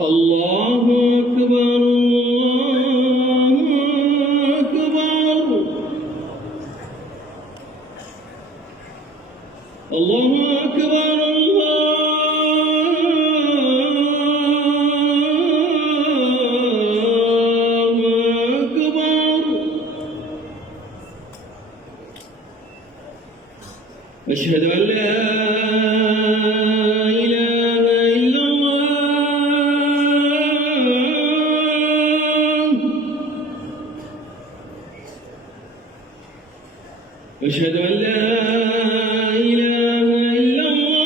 الله أكبر الله أكبر الله أكبر. أشهد أن لا إله إلا الله. أشهد أن لا إله إلا الله.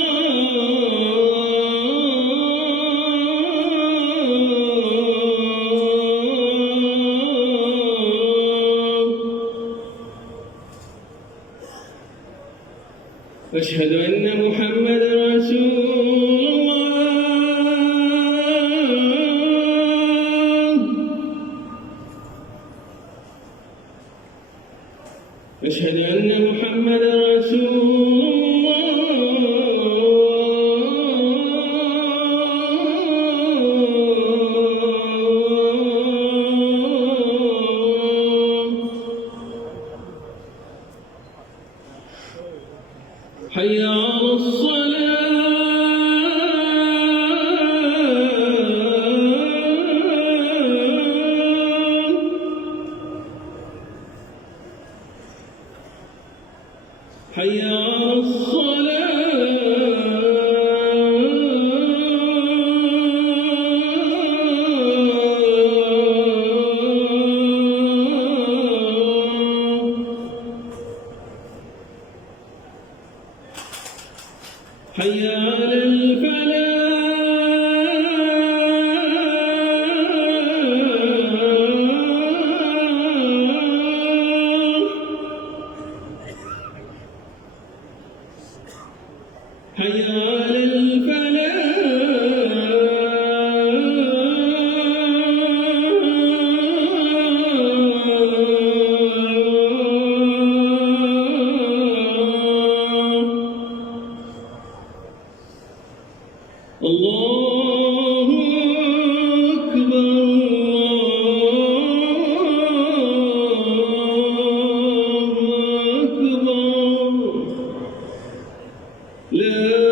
أشهد أن محمدًا رسول الله. أشهد أن محمدًا رسول الله. حي على الصلاة. حي على الصلاة. حي على الفلاح. حي على الفلاح. الله أكبر الله أكبر. لا